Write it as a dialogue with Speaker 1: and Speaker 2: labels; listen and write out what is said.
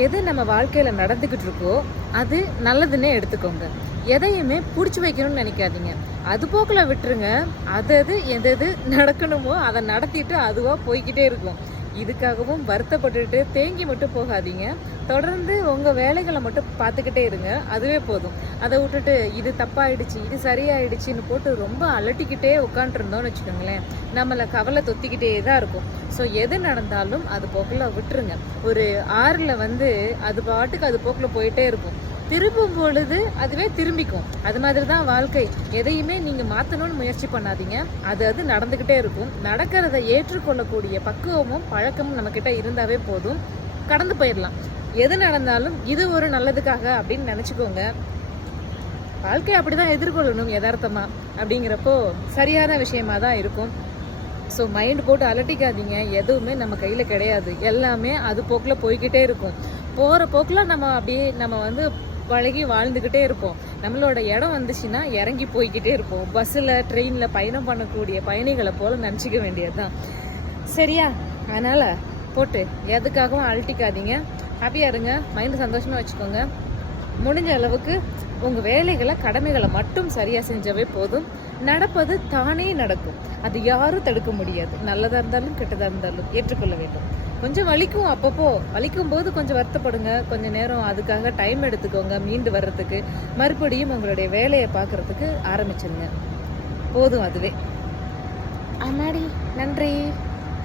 Speaker 1: எது நம்ம வாழ்க்கையில் நடந்துக்கிட்டு இருக்கோ அது நல்லதுன்னே எடுத்துக்கோங்க. எதையுமே பிடிச்சி வைக்கணும்னு நினைக்காதீங்க. அது போக்கில் விட்டுருங்க. அது அது எது எது நடக்கணுமோ அதை நடத்திட்டு அதுவாக போய்கிட்டே இருக்கும். இதுக்காகவும் வருத்தப்பட்டுட்டு தேங்கி மட்டும் போகாதீங்க. தொடர்ந்து உங்கள் வேலைகளை மட்டும் பார்த்துக்கிட்டே இருங்க. அதுவே போதும். அதை விட்டுட்டு இது தப்பாயிடுச்சு இது சரியாயிடுச்சின்னு போட்டு ரொம்ப அலட்டிக்கிட்டே உட்காந்துருந்தோம்னு வச்சுக்கோங்களேன். நம்மளை கவலை தொத்திக்கிட்டே தான் இருக்கும். ஸோ எது நடந்தாலும் அது போக்கில் விட்டுருங்க. ஒரு ஆறில் வந்து அது பாட்டுக்கு அது போக்கில் போயிட்டே இருக்கும். திரும்பும் பொழுது அதுவே திரும்பிக்கும். அது மாதிரி தான் வாழ்க்கை. எதையுமே நீங்கள் மாற்றணும்னு முயற்சி பண்ணாதீங்க. அது அது நடந்துக்கிட்டே இருக்கும். நடக்கிறத ஏற்றுக்கொள்ளக்கூடிய பக்குவமும் பழக்கமும் நம்மக்கிட்ட இருந்தாவே போதும். கடந்து போயிடலாம். எது நடந்தாலும் இது ஒரு நல்லதுக்காக அப்படின்னு நினச்சிக்கோங்க. வாழ்க்கை அப்படிதான் எதிர்கொள்ளணும் யதார்த்தமா அப்படிங்கிறப்போ சரியான விஷயமா தான் இருக்கும். ஸோ மைண்ட் போட்டு அலட்டிக்காதீங்க. எதுவுமே நம்ம கையில் கிடையாது. எல்லாமே அது போக்கில் போய்கிட்டே இருக்கும். போகிற போக்கில் நம்ம அப்படியே நம்ம வந்து பழகி வாழ்ந்துக்கிட்டே இருப்போம். நம்மளோட இடம் வந்துச்சுன்னா இறங்கி போய்கிட்டே இருப்போம். பஸ்ஸில் ட்ரெயினில் பயணம் பண்ணக்கூடிய பயணிகளை போல் நினச்சிக்க வேண்டியது தான் சரியா? அதனால் போட்டு எதுக்காகவும் அழட்டிக்காதீங்க ஹாப்பியாக இருங்க. மைண்டு சந்தோஷமாக வச்சுக்கோங்க. முடிஞ்ச அளவுக்கு உங்கள் வேலைகளை கடமைகளை மட்டும் சரியாக செஞ்சவே போதும். நடப்பது தானே நடக்கும். அது யாரும் தடுக்க முடியாது. நல்லதாக இருந்தாலும் கெட்டதாக இருந்தாலும் ஏற்றுக்கொள்ள வேண்டும். கொஞ்சம் வலிக்கும் அப்பப்போ. வலிக்கும் போது கொஞ்சம் வருத்தப்படுங்க. கொஞ்சம் நேரம் அதுக்காக டைம் எடுத்துக்கோங்க. மீண்டு வர்றதுக்கு. மறுபடியும் உங்களுடைய வேலையை பார்க்குறதுக்கு ஆரம்பிச்சிருங்க. போதும் அதுவே. அண்ணாடி நன்றி.